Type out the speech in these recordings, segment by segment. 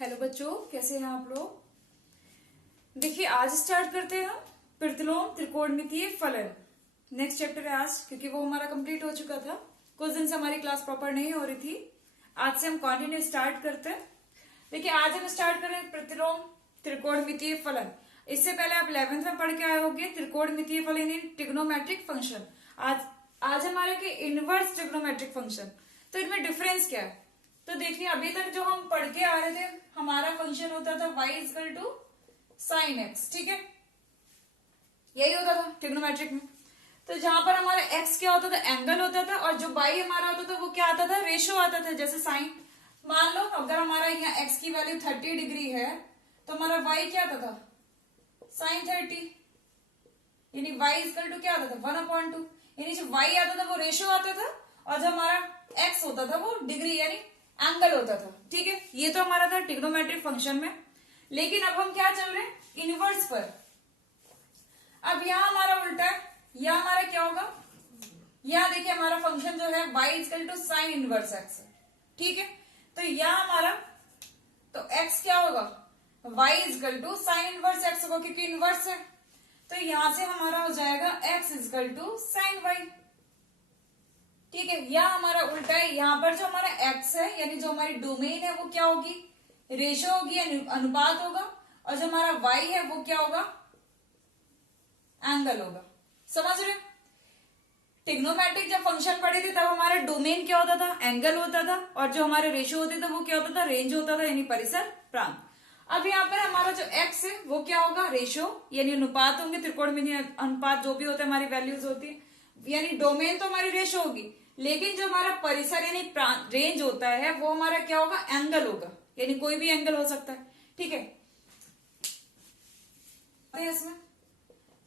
Hello बच्चों, कैसे हैं आप लोग। देखिए, आज स्टार्ट करते हैं हम प्रतिलोम त्रिकोणमितीय फलन। नेक्स्ट चैप्टर है आज, क्योंकि वो हमारा कंप्लीट हो चुका था। कुछ दिन से हमारी क्लास प्रॉपर नहीं हो रही थी। आज से हम कंटिन्यू स्टार्ट करते हैं। देखिए, आज हम स्टार्ट कर रहे हैं प्रतिलोम त्रिकोणमितीय फलन। इससे पहले आप 11th में पढ़ के आए होंगे त्रिकोणमितीय फलन इन ट्रिग्नोमेट्रिक फंक्शन। आज हमारे के इनवर्स ट्रिग्नोमेट्रिक फंक्शन। तो इनमें डिफरेंस क्या है? तो देखिए, अभी तक जो हम पढ़ के आ रहे थे, हमारा फंक्शन होता था y is equal to sine x. ठीक है, यही होता था ट्रिग्नोमेट्रिक में। तो जहां पर हमारा x क्या होता था, एंगल होता था, और जो y हमारा होता था वो क्या आता था, रेशो आता था। जैसे साइन, मान लो अगर हमारा यहाँ x की वैल्यू 30 डिग्री है तो हमारा y क्या आता था, साइन 30, यानी y इजकल टू क्या आता था, 1/2। यानी जो y आता था वो रेशो आता था, और जो हमारा x होता था वो डिग्री यानी एंगल होता था। ठीक है, ये तो हमारा था ट्रिग्नोमेट्रिक फंक्शन में। लेकिन अब हम क्या चल रहे हैं, इनवर्स पर। अब यहां हमारा उल्टा है, यहां हमारा क्या होगा, यहां देखिए हमारा फंक्शन जो है y is equal to sine inverse x है। ठीक है, तो यहां हमारा तो x क्या होगा, y is equal to sine inverse x होगा, क्योंकि इनवर्स है। तो यहां से हमारा हो जाएगा x is equal to sine y। ठीक है, यह हमारा उल्टा है। यहाँ पर जो हमारा x है यानी जो हमारी डोमेन है वो क्या होगी, रेशो होगी, अनुपात होगा, और जो हमारा y है वो क्या होगा, एंगल होगा। समझ रहे? ट्रिग्नोमेट्रिक जब फंक्शन पढ़े थे तब हमारा डोमेन क्या होता था, एंगल होता था, और जो हमारे रेशो होते थे वो क्या होता था, रेंज होता था, यानी परिसर, प्रांत। अब यहाँ पर हमारा जो x है वो क्या होगा, रेशो यानी अनुपात होंगे, त्रिकोणमितीय अनुपात जो भी होता है हमारी वैल्यूज होती है, यानी डोमेन तो हमारी रेशो होगी, लेकिन जो हमारा परिसर यानी रेंज होता है वो हमारा क्या होगा, एंगल होगा, यानी कोई भी एंगल हो सकता है। ठीक है, इसमें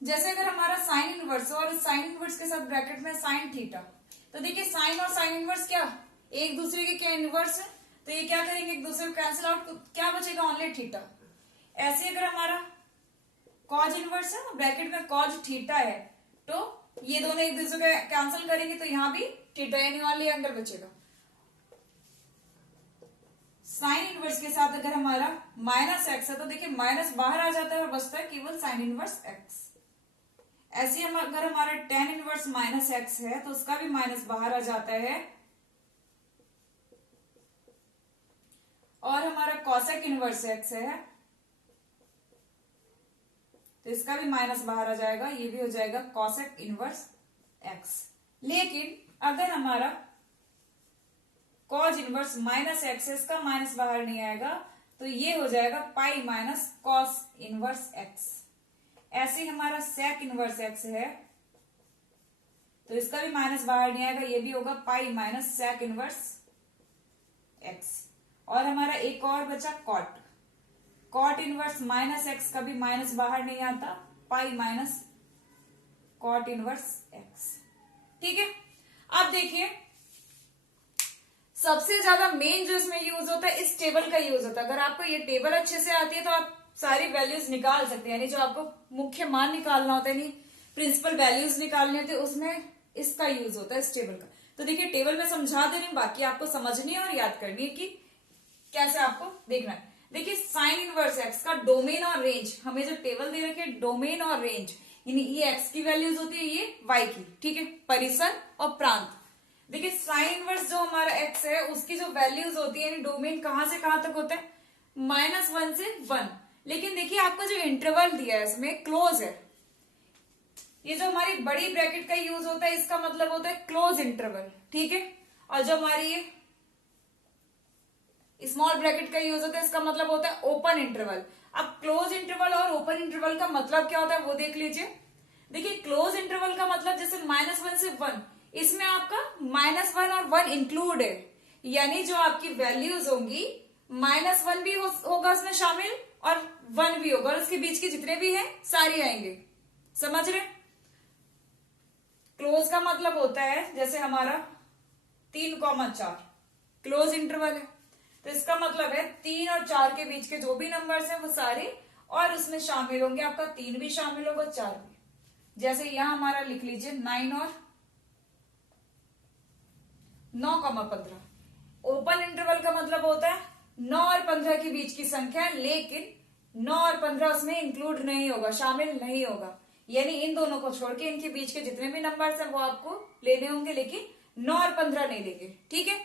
जैसे अगर हमारा साइन इनवर्स और साइन इनवर्स के साथ ब्रैकेट में साइन थीटा, तो देखिए साइन और साइन इनवर्स क्या एक दूसरे के क्या इनवर्स है, तो ये क्या करेंगे, एक दूसरे को कैंसिल आउट, क्या बचेगा, ओनली थीटा। ऐसे अगर हमारा कॉज इनवर्स है, ब्रैकेट में कॉज थीटा है, तो ये दोनों एक दूसरे को कैंसिल करेंगे, तो यहां भी थीटा यानी ओनली एंगल बचेगा। साइन इनवर्स के साथ अगर हमारा माइनस एक्स है तो देखिए माइनस बाहर आ जाता है और बचता है केवल साइन इनवर्स एक्स। ऐसे हम अगर हमारा टेन इनवर्स माइनस एक्स है तो उसका भी माइनस बाहर आ जाता है, और हमारा कॉसेक इनवर्स एक्स है तो इसका भी माइनस बाहर आ जाएगा, ये भी हो जाएगा कॉसेक इनवर्स एक्स। लेकिन अगर हमारा कॉज इनवर्स माइनस एक्स है, इसका माइनस बाहर नहीं आएगा, तो ये हो जाएगा pi minus cos inverse x. ऐसे ही हमारा सेक इनवर्स एक्स है तो इसका भी माइनस बाहर नहीं आएगा, ये भी होगा pi minus sec inverse x. और हमारा एक और बचा cot, cot inverse minus x का भी माइनस बाहर नहीं आता, pi minus cot inverse x. ठीक है, अब देखिए सबसे ज्यादा मेन जो इसमें यूज होता है, इस टेबल का यूज होता है। अगर आपको ये टेबल अच्छे से आती है तो आप सारी वैल्यूज निकाल सकते हैं, यानी जो आपको मुख्य मान निकालना होता है, यानी प्रिंसिपल वैल्यूज निकालने होते हैं, उसमें इसका यूज होता है, इस टेबल का। तो देखिए टेबल में समझा दे रही हूँ, बाकी आपको समझनी है और याद करनी है कि कैसे आपको देखना है। देखिए साइन इनवर्स एक्स का डोमेन और रेंज, हमें जो टेबल दे रखे डोमेन और रेंज, यानी ये एक्स की वैल्यूज होती है, ये वाई की। ठीक है, परिसर और प्रांत। देखिए साइन इनवर्स जो हमारा एक्स है उसकी जो वैल्यूज होती है, यानी डोमेन कहां से कहां तक होता है, -1 से 1। लेकिन देखिए आपका जो इंटरवल दिया है इसमें क्लोज है, ये जो हमारी बड़ी ब्रैकेट का यूज होता है इसका मतलब होता है क्लोज इंटरवल। ठीक है, और जो हमारी ये स्मॉल ब्रैकेट का यूज होता है इसका मतलब होता है ओपन इंटरवल। अब क्लोज इंटरवल और ओपन इंटरवल का मतलब क्या होता है वो देख लीजिए। देखिए क्लोज इंटरवल का मतलब जैसे -1 से 1, इसमें आपका -1 और 1 इंक्लूड है, यानी जो आपकी वैल्यूज होंगी -1 भी होगा उसमें शामिल और 1 भी होगा, और उसके बीच के जितने भी हैं सारे आएंगे। समझ रहे? क्लोज का मतलब होता है जैसे हमारा 3,4 क्लोज इंटरवल है, तो इसका मतलब है 3 और 4 के बीच के जो भी नंबर्स हैं वो सारे, और उसमें शामिल होंगे, आपका 3 भी शामिल होगा, 4 भी। जैसे यहां हमारा लिख लीजिए 9 और 9,15। ओपन इंटरवल का मतलब होता है 9 और 15 के बीच की संख्या, लेकिन 9 और 15 उसमें इंक्लूड नहीं होगा, शामिल नहीं होगा। यानी इन दोनों को छोड़ के इनके बीच के जितने भी नंबर्स हैं वो आपको लेने होंगे, लेकिन 9 और 15 नहीं लेंगे। ठीक है,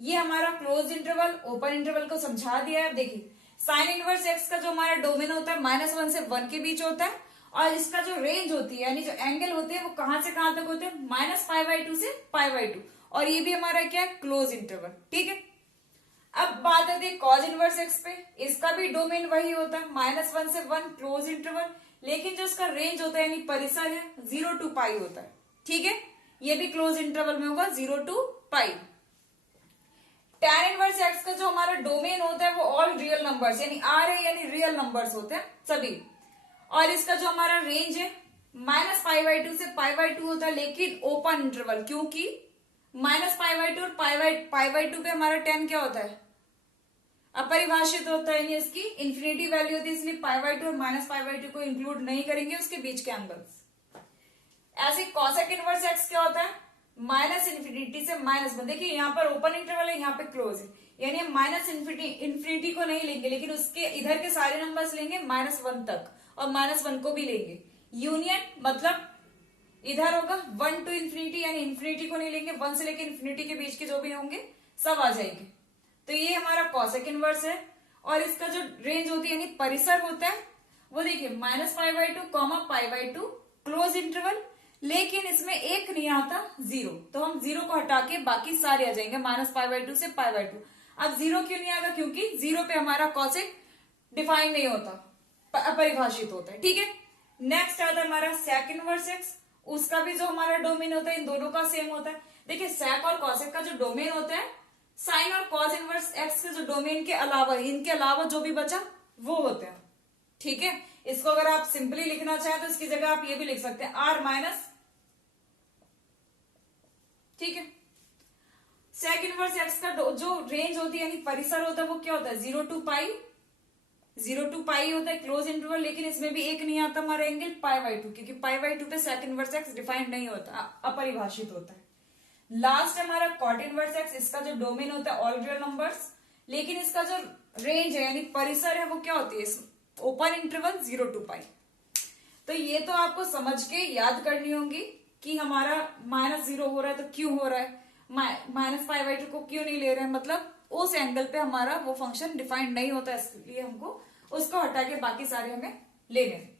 ये हमारा क्लोज इंटरवल ओपन इंटरवल को समझा दिया है। देखिए साइन इनवर्स एक्स का जो हमारा डोमेन होता है -1 से 1 के बीच होता है, और इसका जो रेंज होती है यानी जो एंगल होते हैं वो कहां से कहां तक होते हैं, -π/2 से π/2, और ये भी हमारा क्या है, क्लोज इंटरवल। ठीक है, अब बात आती है कॉज इनवर्स एक्स पे। इसका भी डोमेन वही होता है -1 से 1 क्लोज इंटरवल, लेकिन जो इसका रेंज होता है यानी परिसर है 0 to π होता है। ठीक है, ये भी क्लोज इंटरवल में होगा 0 to π। tan इनवर्स एक्स का जो हमारा डोमेन होता है वो ऑल रियल नंबर्स यानी आर है, यानी रियल नंबर्स होते हैं सभी, और इसका जो हमारा रेंज है -π/2 से π/2 होता है, लेकिन ओपन इंटरवल, क्योंकि -π/2 और π/2 पे हमारा tan क्या होता है, अपरिभाषित होता है, यानी इसकी इंफिनिटी वैल्यू होती है, इसलिए π/2 और -π/2 को इंक्लूड नहीं करेंगे उसके बीच के एंगल्स। ऐसे कॉसेक इनवर्स एक्स क्या होता है, -∞ से -1। देखिए यहाँ पर ओपन इंटरवल है, यहाँ पे क्लोज है, यानी हम -∞ को नहीं लेंगे, लेकिन उसके इधर के सारे नंबर्स लेंगे -1 तक, और -1 को भी लेंगे। यूनियन मतलब इधर होगा 1 to ∞, यानी इंफिनिटी को नहीं लेंगे, 1 से लेके इंफिनिटी के बीच के जो भी होंगे सब आ जाएंगे। तो ये हमारा कॉसेक इनवर्स है, और इसका जो रेंज होती है यानी परिसर होता है वो देखिए -π/2, π/2 क्लोज इंटरवल, लेकिन इसमें एक नहीं आता 0, तो हम 0 को हटा के बाकी सारे आ जाएंगे -π/2 से π/2। अब 0 क्यों नहीं आएगा, क्योंकि 0 पे हमारा कॉसेक डिफाइन नहीं होता, अपरिभाषित होता है। ठीक है, नेक्स्ट आता है हमारा सेक इनवर्स एक्स। उसका भी जो हमारा डोमेन होता है इन दोनों का सेम होता है। देखिए सेक और कॉसेक का जो डोमेन होता है, साइन और कॉस इनवर्स एक्स के जो डोमेन के अलावा, इनके अलावा जो भी बचा वो होते हैं। ठीक है, इसको अगर आप सिंपली लिखना चाहें तो इसकी जगह आप ये भी लिख सकते हैं r-। ठीक है, सेक इनवर्स एक्स का जो रेंज होती है यानी परिसर होता है वो क्या होता है, 0 to π होता है क्लोज इंटरवल, लेकिन इसमें भी एक नहीं आता हमारा एंगल π/2, क्योंकि π/2 पे सेक इनवर्स एक्स डिफाइंड नहीं होता, अपरिभाषित होता है। लास्ट हमारा कॉट इनवर्स एक्स। इसका जो डोमेन होता है ऑल रियल नंबर्स, लेकिन इसका जो रेंज है यानी परिसर है वो क्या होती है, ओपन इंटरवल 0 to π। तो ये तो आपको समझ के याद करनी होगी कि हमारा -0 हो रहा है तो क्यों हो रहा है, -π/2 को क्यों नहीं ले रहे हैं, मतलब उस एंगल पे हमारा वो फंक्शन डिफाइंड नहीं होता, इसलिए हमको उसको हटा के बाकी सारे हमें लेने हैं।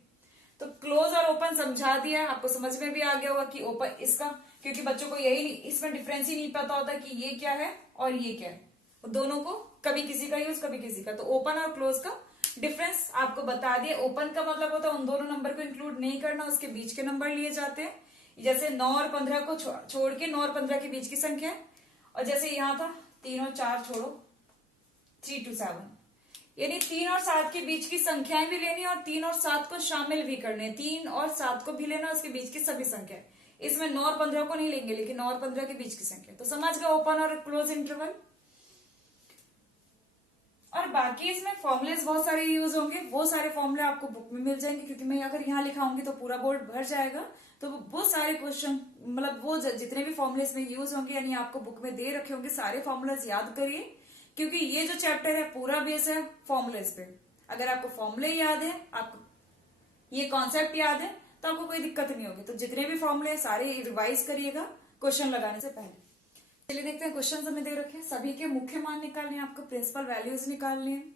तो क्लोज और ओपन समझा दिया, आपको समझ में भी आ गया होगा कि ओपन इसका, क्योंकि बच्चों को यही इसमें डिफरेंस ही नहीं पता होता कि ये क्या है और ये क्या है, दोनों को कभी किसी का यूज कभी किसी का। तो ओपन और क्लोज का डिफरेंस आपको बता दिया। ओपन का मतलब होता है उन दोनों नंबर को इंक्लूड नहीं करना, उसके बीच के नंबर लिए जाते हैं, जैसे 9 और 15 को छोड़ के 9 और 15 के बीच की संख्या है, और जैसे यहां था 3 और 4 छोड़ो 3 to 7, यानी 3 और 7 के बीच की संख्याएं भी लेनी और 3 और 7 को शामिल भी करने, 3 और 7 को भी लेना, उसके बीच की सभी संख्या। इसमें 9 और 15 को नहीं लेंगे, लेकिन 9 और 15 के बीच की संख्या। तो समझ गए ओपन और क्लोज इंटरवल। और बाकी इसमें फॉर्मुलेस बहुत सारे यूज होंगे, वो सारे फॉर्मुले आपको बुक में मिल जाएंगे, क्योंकि मैं अगर यहाँ लिखाऊंगी तो पूरा बोर्ड भर जाएगा। तो वो सारे क्वेश्चन मतलब वो जितने भी फॉर्मुलेस में यूज होंगे यानी आपको बुक में दे रखे होंगे, सारे फॉर्मुलेस याद करिए, क्योंकि ये जो चैप्टर है पूरा बेस है फॉर्मुलेस पे। अगर आपको फॉर्मुले याद है, आपको ये कॉन्सेप्ट याद है, तो आपको कोई दिक्कत नहीं होगी। तो जितने भी फॉर्मुले सारे रिवाइज करिएगा क्वेश्चन लगाने से पहले। चलिए देखते हैं क्वेश्चन हमें दे रखे हैं। सभी के मुख्य मान निकालने हैं, आपको प्रिंसिपल वैल्यूज निकालने हैं।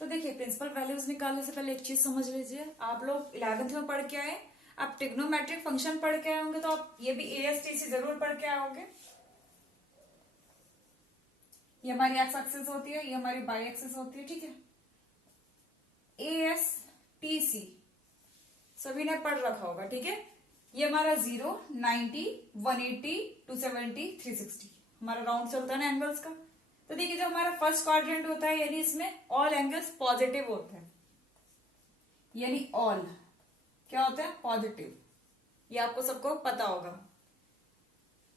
तो देखिए प्रिंसिपल वैल्यूज निकालने से पहले एक चीज समझ लीजिए, आप लोग 11th में पढ़ के आए, आप ट्रिग्नोमेट्रिक फंक्शन पढ़ के आए होंगे, तो आप ये भी ASTC जरूर पढ़ के आए होंगे। ये हमारी एक्स एक्सिस होती है, ये हमारी बाई एक्सिस होती है। ठीक है, ASTC सभी ने पढ़ रखा होगा। ठीक है, ये हमारा 0, 90, 180, 270, 360 हमारा राउंड चलता है ना एंगल्स का। तो देखिए जो हमारा फर्स्ट क्वाड्रेंट होता है यानी इसमें ऑल एंगल्स पॉजिटिव होते हैं, यानी ऑल क्या होता है, पॉजिटिव। ये आपको सबको पता होगा।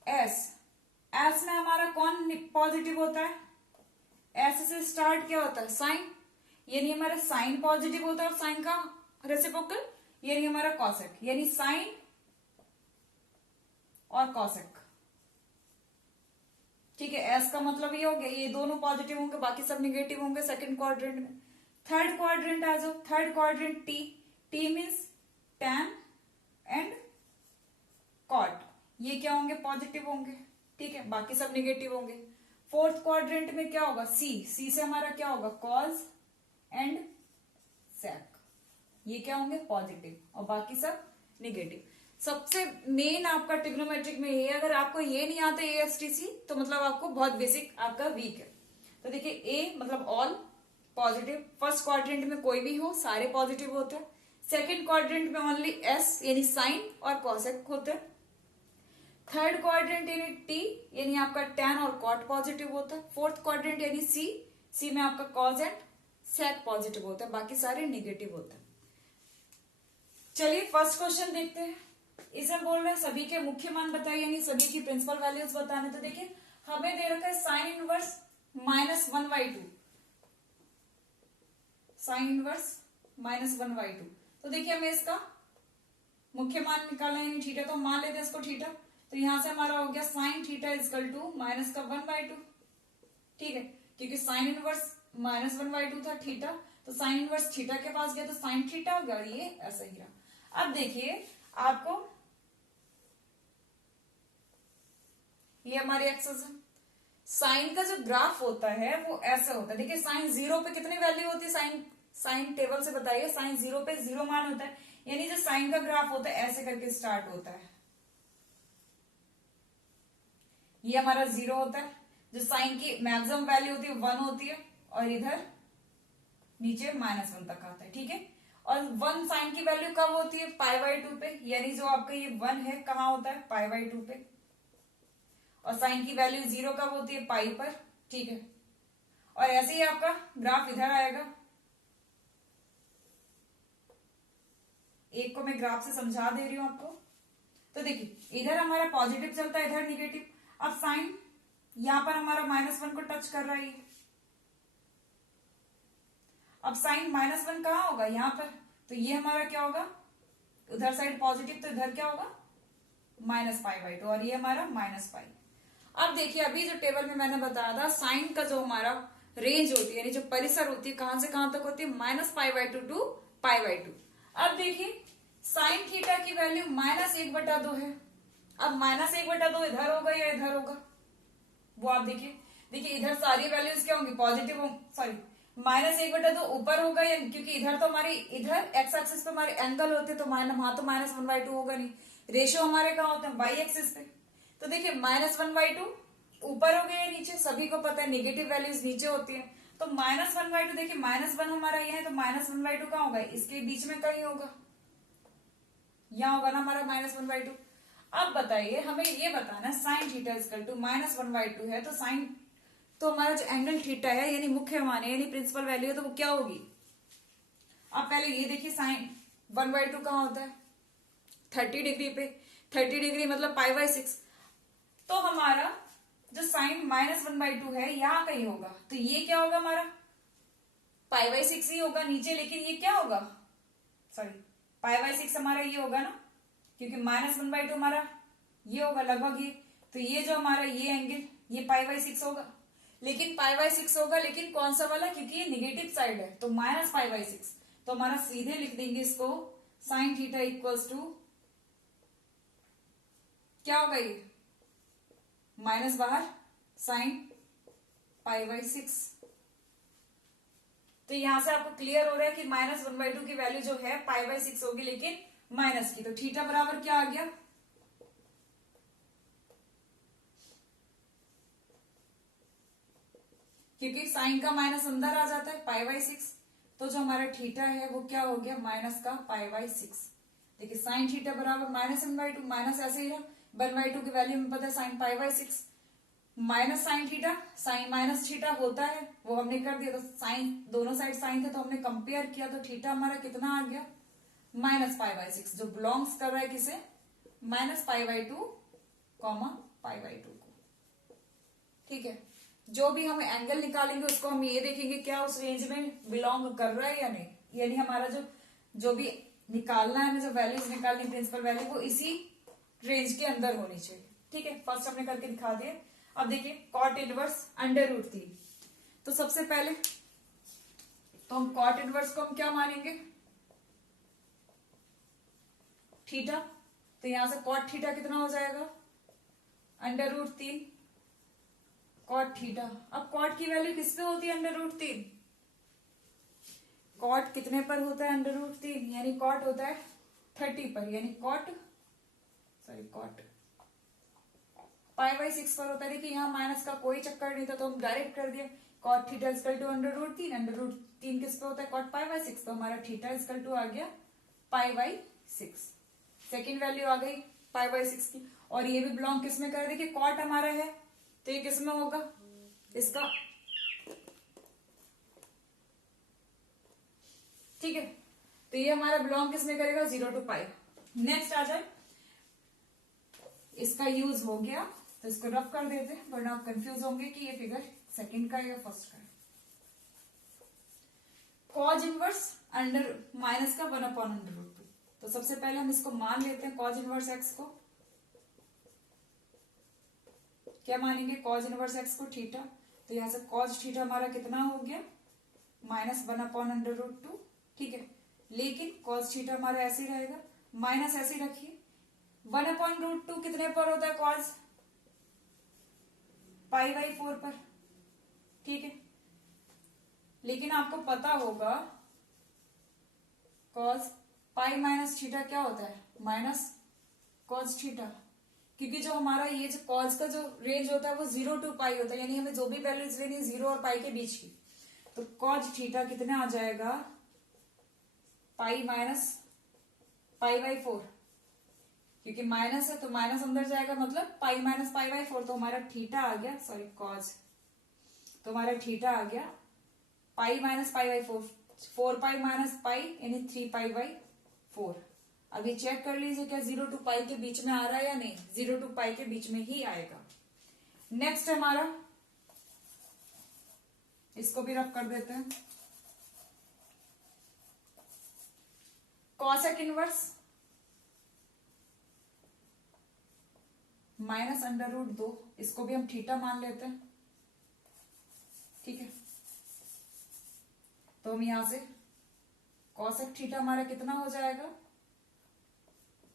एस में हमारा कौन पॉजिटिव होता है, एस से स्टार्ट क्या होता है, साइन, यानी हमारा साइन पॉजिटिव होता है, और साइन का रेसिप्रोकल यानी हमारा कॉसेक, यानी साइन और कॉसेक। ठीक है, एस का मतलब ये हो गया, ये दोनों पॉजिटिव होंगे, बाकी सब निगेटिव होंगे सेकंड क्वाड्रेंट में। थर्ड क्वाड्रेंट आ जाओ, third quadrant T, T means tan and cot, ये क्या होंगे, पॉजिटिव होंगे, ठीक है, बाकी सब निगेटिव होंगे। फोर्थ क्वाड्रेंट में क्या होगा, सी, सी से हमारा क्या होगा, कॉज एंड सेक, ये क्या होंगे, पॉजिटिव, और बाकी सब निगेटिव। सबसे मेन आपका ट्रिग्नोमेट्रिक में ये, अगर आपको ये नहीं आता एएसटीसी तो मतलब आपको बहुत बेसिक आपका वीक है। तो देखिए ए मतलब ऑल पॉजिटिव, फर्स्ट क्वाड्रेंट में कोई भी हो सारे पॉजिटिव होते हैं, सेकंड क्वाड्रेंट में ओनली एस यानी साइन और कॉसेक होते हैं, थर्ड क्वाड्रेंट यानी टी यानी आपका टैन और कॉट पॉजिटिव होता है, फोर्थ क्वाड्रेंट यानी सी, सी में आपका कॉज एंड सेक पॉजिटिव होता है, बाकी सारे निगेटिव होते हैं। चलिए फर्स्ट क्वेश्चन देखते हैं। इसमें बोल रहे हैं सभी के मुख्य मान बताइए, यानी सभी की प्रिंसिपल वैल्यूज बताने। तो देखिए हमें दे रखा है साइन इनवर्स -1/2, साइन इनवर्स -1/2। तो देखिए हमें इसका मुख्य मान निकालना है, यानी थीटा, तो मान लेते हैं इसको थीटा। तो यहां से हमारा हो गया sine theta is equal to minus का 1/2, ठीक है, क्योंकि साइन इनवर्स -1/2 था थीटा, तो साइन इनवर्स थीटा के पास गया तो साइन थीटा हो गया, ये ऐसा ही रहा। अब देखिए आपको ये हमारी एक्सेस है, साइन का जो ग्राफ होता है वो ऐसा होता है। देखिए साइन 0 पे कितनी वैल्यू होती है, साइन साइन टेबल से बताइए, साइन 0 पे 0 मान होता है, यानी जो साइन का ग्राफ होता है ऐसे करके स्टार्ट होता है, ये हमारा 0 होता है, जो साइन की मैक्सिमम वैल्यू होती है 1 होती है, और इधर नीचे -1 तक आता है, ठीक है। और 1 साइन की वैल्यू कब होती है, π/2 पे, यानी जो आपका ये 1 है कहाँ होता है, π/2 पे, और साइन की वैल्यू 0 कब होती है, पाई पर, ठीक है। और ऐसे ही आपका ग्राफ इधर आएगा, एक को मैं ग्राफ से समझा दे रही हूं आपको। तो देखिए इधर हमारा पॉजिटिव चलता है, इधर निगेटिव। अब साइन यहां पर हमारा -1 को टच कर रहा है, अब साइन -1 कहाँ होगा, यहां पर, तो ये हमारा क्या होगा, उधर साइड पॉजिटिव, तो इधर क्या होगा -π/2, और ये हमारा -π। अब देखिए अभी जो टेबल में मैंने बताया था, साइन का जो हमारा रेंज होती है, यानी जो परिसर होती है, कहां से कहां तक होती है, -π/2 टू π/2। अब देखिए साइन थीटा की वैल्यू -1/2 है, अब -1/2 इधर होगा या इधर होगा, वो आप देखिए। देखिए इधर सारी वैल्यूज क्या होंगी, पॉजिटिव, सॉरी -1/2 ऊपर होगा, या क्योंकि इधर तो हमारी, इधर एक्स एक्सिस पे हमारे एंगल होते तो वहां तो -1/2 होगा नहीं, रेशियो हमारे कहाँ होते हैं, वाई एक्सिस पे। तो देखिए -1/2 ऊपर हो गया या नीचे, सभी को पता है नेगेटिव वैल्यूज नीचे होती है, तो -1/2, देखिए -1 हमारा ये है, तो -1/2 कहाँ होगा, इसके बीच में कहीं होगा, यहाँ होगा ना हमारा -1/2। अब बताइए हमें ये बताना है साइन थीटा इजकल टू -1/2 है, तो साइन, तो हमारा जो एंगल थीटा है यानी मुख्य मान है, यानी प्रिंसिपल वैल्यू है, तो वो क्या होगी। अब पहले ये देखिए साइन 1/2 कहाँ होता है, 30 डिग्री पे, 30 डिग्री मतलब π/6, तो हमारा जो साइन -1/2 है यहाँ कहीं होगा, तो ये क्या होगा हमारा π/6 ही होगा नीचे, लेकिन ये क्या होगा, सॉरी π/6 हमारा ये होगा ना, क्योंकि -1/2 हमारा ये होगा लगभग ये, तो ये जो हमारा ये एंगल ये π/6 होगा, लेकिन π/6 होगा, लेकिन कौन सा वाला, क्योंकि ये निगेटिव साइड है, तो -π/6, तो हमारा सीधे लिख देंगे इसको, साइन थीटा इक्वल्स टू क्या होगा, ये माइनस बाहर साइन π/6। तो यहां से आपको क्लियर हो रहा है कि -1/2 की वैल्यू जो है π/6 होगी, लेकिन माइनस की, तो थीटा बराबर क्या आ गया, क्योंकि साइन का माइनस अंदर आ जाता है π/6, तो जो हमारा थीटा है वो क्या हो गया, माइनस का π/6। देखिए साइन थीटा बराबर -1/2, माइनस ऐसे ही रहा, 1/2 की वैल्यू में पता है sine π/6, minus sine theta, sine minus theta होता है वो हमने कर दिया, तो साइन दोनों साइड साइन थे तो हमने कंपेयर किया, तो थीटा हमारा कितना आ गया -π/6, जो बिलोंग्स कर रहा है किसे, -π/2 π/2 को, ठीक है। जो भी हम एंगल निकालेंगे उसको हम ये देखेंगे क्या उस रेंज में बिलोंग कर रहा है या नहीं, यानी हमारा जो भी निकालना है, जो वैल्यूज निकालनी प्रिंसिपल वैल्यू, वो इसी रेंज के अंदर होनी चाहिए, ठीक है। फर्स्ट हमने करके दिखा दिया। अब देखिए कॉट इनवर्स अंडर रूट 3, तो सबसे पहले तो हम कॉट इनवर्स को हम क्या मानेंगे, थीटा, तो यहां से कॉट थीटा कितना हो जाएगा, अंडर रूट 3 कॉट थीटा। अब कॉट की वैल्यू किस पे होती है, अंडर रूट 3, कॉट कितने पर होता है, अंडर रूट 3, यानी कॉट होता है 30 पर, यानी कॉट π/6 पर होता है। देखिए यहाँ माइनस का कोई चक्कर नहीं था तो हम डायरेक्ट कर दिए, cot theta is equal to under root 3, under root 3 किस पे होता है, कॉट π/6, तो हमारा थीटा इजकल टू आ गया π/6, सेकेंड वैल्यू आ गई π/6 की। और ये भी बिलोंग किस में कर, देखिए कॉट हमारा है तो ये किस में होगा, इसका, ठीक है, तो ये हमारा बिलोंग किस में करेगा, 0 to π। नेक्स्ट आ जाए, इसका यूज हो गया तो इसको रफ कर देते हैं, वरना आप कंफ्यूज होंगे कि ये फिगर सेकंड का है या फर्स्ट का है। कॉज इनवर्स अंडर माइनस का 1/√2, तो सबसे पहले हम इसको मान लेते हैं, कॉज इनवर्स एक्स को क्या मानेंगे, कॉज इनवर्स एक्स को थीटा, तो यहां से कॉज थीटा हमारा कितना हो गया, -1/√2, ठीक है। लेकिन कॉज थीटा हमारा ऐसे ही रहेगा, माइनस ऐसे ही रखिए, 1/√2 कितने पर होता है, कॉज π/4 पर, ठीक है। लेकिन आपको पता होगा कॉज पाई माइनस थीटा क्या होता है, माइनस कॉज थीटा, क्योंकि जो हमारा ये जो कॉज का जो रेंज होता है वो 0 to π होता है, यानी हमें जो भी वैल्यूज लेनी है 0 और पाई के बीच की, तो कॉज थीटा कितना आ जाएगा, पाई माइनस π/4, क्योंकि माइनस है तो माइनस अंदर जाएगा, मतलब पाई माइनस π/4, तो हमारा थीटा आ गया, सॉरी कॉज, तो हमारा थीटा आ गया पाई माइनस π/4, 4π माइनस पाई यानी 3π/4। अभी चेक कर लीजिए क्या 0 to π के बीच में आ रहा है या नहीं, 0 to π के बीच में ही आएगा। नेक्स्ट हमारा, इसको भी रफ कर देते हैं, कॉसेक इनवर्स -√2, इसको भी हम थीटा मान लेते हैं, ठीक है। तो हम यहां से कॉसेक थीटा हमारा कितना हो जाएगा,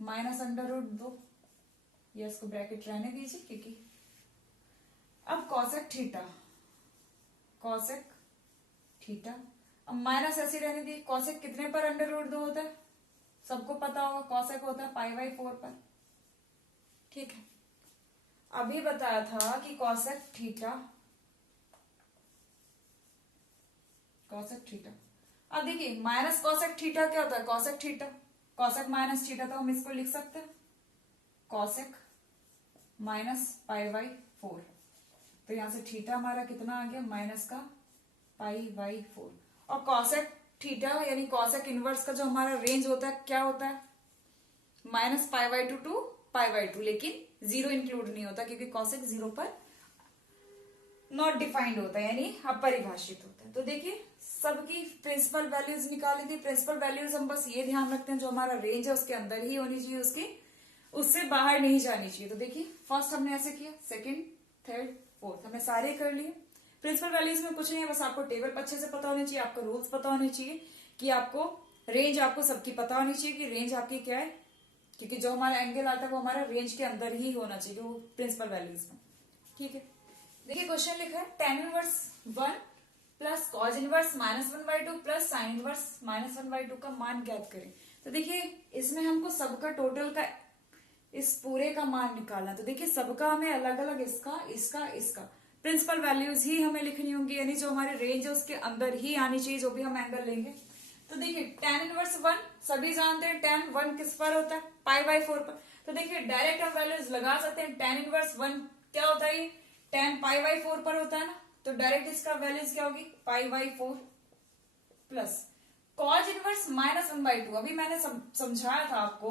-√2, या इसको ब्रैकेट रहने दीजिए क्योंकि, अब कॉसेक थीटा, अब माइनस ऐसे रहने दी, कॉसेक कितने पर √2 होता है, सबको पता होगा कॉसेक होता है π/4 पर, ठीक है। अभी बताया था कि कॉसेक थीटा, अब देखिए माइनस कॉसेक थीटा क्या होता है, cosec theta, cosec minus theta, तो हम इसको लिख सकते हैं कॉसेक माइनस π/4, तो यहां से थीटा हमारा कितना आ गया, माइनस का π/4, और कॉसेक थीटा यानी कॉसेक इनवर्स का जो हमारा रेंज होता है क्या होता है, -π/2 to π/2, लेकिन 0 इंक्लूड नहीं होता क्योंकि कॉसेक 0 पर नॉट डिफाइंड होता है, यानी अपरिभाषित होता है। तो देखिए सबकी प्रिंसिपल वैल्यूज निकाली थी, प्रिंसिपल वैल्यूज हम बस ये ध्यान रखते हैं जो हमारा रेंज है उसके अंदर ही होनी चाहिए, उसकी उससे बाहर नहीं जानी चाहिए। तो देखिए फर्स्ट हमने ऐसे किया, सेकंड, थर्ड, फोर्थ हमने सारे कर लिए। प्रिंसिपल वैल्यूज में कुछ नहीं है, बस आपको टेबल अच्छे से पता होनी चाहिए, आपको रूल्स पता होने चाहिए कि आपको रेंज आपको सबकी पता होनी चाहिए कि रेंज आपकी क्या है, क्योंकि जो हमारा एंगल आता है वो हमारा रेंज के अंदर ही होना चाहिए वो प्रिंसिपल वैल्यूज में, ठीक है। देखिए क्वेश्चन लिखा है tan inverse 1 plus cos inverse -1/2 plus sine inverse -1/2 का मान ज्ञात करें। तो देखिए इसमें हमको सबका टोटल का इस पूरे का मान निकालना, तो देखिए सबका हमें अलग अलग इसका प्रिंसिपल वैल्यूज ही हमें लिखनी होंगी, यानी जो हमारे रेंज है उसके अंदर ही आनी चाहिए जो भी हम एंगल लेंगे। तो देखिए tan इनवर्स 1 सभी जानते हैं, tan 1 किस पर होता है, π/4 पर। तो देखिए डायरेक्ट हम वैल्यूज लगा सकते हैं, tan इनवर्स 1 क्या होता है, tan π/4 पर होता है ना, तो डायरेक्ट इसका वैल्यूज क्या होगी, π/4 प्लस कॉज इनवर्स -1/2। अभी मैंने समझाया था आपको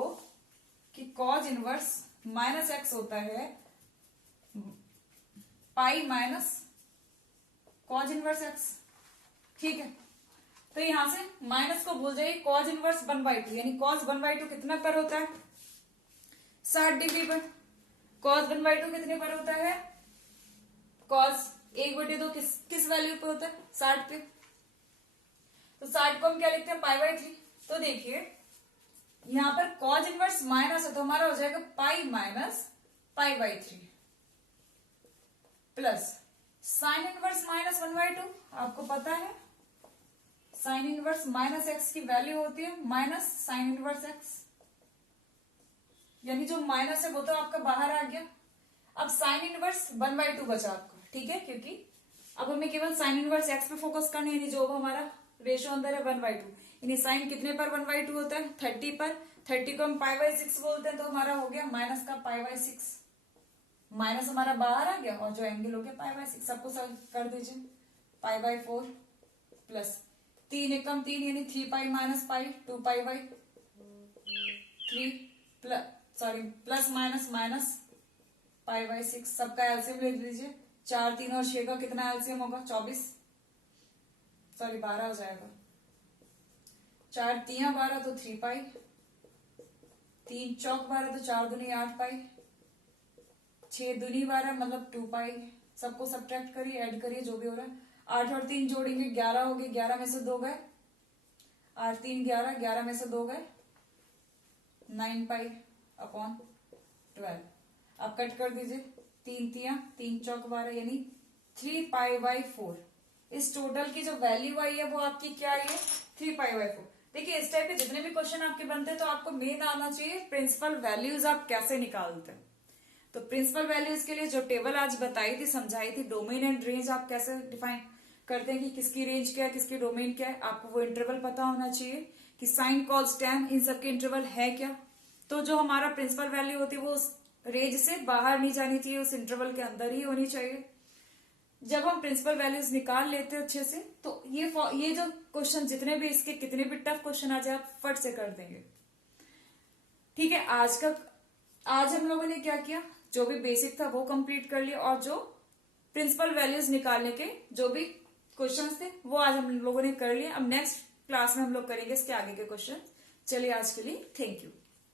कि कॉज इनवर्स -x होता है pi minus cos inverse x, ठीक है। तो यहां से माइनस को भूल जाइए, कॉज इनवर्स 1/2 यानी कॉज 1/2 कितना पर होता है, 60 डिग्री पर। कॉज 1/2 कितने पर होता है, कॉस 1/2 किस वैल्यू पे होता है? 60 पे। तो 60 को हम क्या लिखते हैं? π/3। तो देखिए यहां पर कॉज इनवर्स माइनस है तो हमारा हो जाएगा pi minus π/3 plus sine inverse minus 1/2। आपको पता है साइन इनवर्स माइनस एक्स की वैल्यू होती है माइनस साइन इनवर्स एक्स, यानी जो माइनस है वो तो आपका बाहर आ गया। अब साइन इनवर्स 1/2 बचा आपको, ठीक है, क्योंकि अब हमें केवल साइन इनवर्स एक्स पे फोकस करना है, यानी जो हमारा रेशो अंदर है 1/2, यानी साइन कितने पर 1/2 होता है? 30 पर। 30 को हम π/6 बोलते हैं तो हमारा हो गया माइनस का π/6, माइनस हमारा बाहर आ गया और जो एंगल हो गया π/6। सबको सॉल्व कर दीजिए। π/4 प्लस 3 एकम 3 यानी 3π minus pi 2π/3 plus minus minus π/6। सबका एलसीएम ले लीजिए। 4 3 और 6 का कितना एलसीएम होगा? 12 हो जाएगा। 4 3 12 तो 3π, 3 चौक 12 तो 4 दूनी 8π, 6 दूनी 12 मतलब 2π। सबको सब्ट्रैक्ट करिए, ऐड करिए, जो भी हो रहा है। 8 और 3 जोड़ेंगे 11 हो गए, 11 में से 2 गए, 8 3 11, 11 में से 2 गए, 9π/12। अब कट कर दीजिए। 3 3 3 चौक 12 यानी 3π/4। इस टोटल की जो वैल्यू आई है वो आपकी क्या आई है? 3π/4। देखिए इस टाइप के जितने भी क्वेश्चन आपके बनते हैं तो आपको मेन आना चाहिए प्रिंसिपल वैल्यूज आप कैसे निकालते हैं। तो प्रिंसिपल वैल्यूज के लिए जो टेबल आज बताई थी, समझाई थी, डोमेन एंड रेंज आप कैसे डिफाइन करते हैं कि किसकी रेंज क्या है, किसकी डोमेन क्या है, आपको वो इंटरवल पता होना चाहिए कि साइन कॉस टैन इन सबके इंटरवल है क्या। तो जो हमारा प्रिंसिपल वैल्यू होती है वो उस रेंज से बाहर नहीं जानी चाहिए, उस इंटरवल के अंदर ही होनी चाहिए। जब हम प्रिंसिपल वैल्यूज निकाल लेते हैं अच्छे से तो ये जो क्वेश्चन जितने भी इसके कितने भी टफ क्वेश्चन आ जाए आप फट से कर देंगे। ठीक है, आज हम लोगों ने क्या किया? जो भी बेसिक था वो कंप्लीट कर लिया और जो प्रिंसिपल वैल्यूज निकालने के जो भी क्वेश्चंस थे वो आज हम लोगों ने कर लिए। अब नेक्स्ट क्लास में हम लोग करेंगे इसके आगे के क्वेश्चन। चलिए आज के लिए थैंक यू।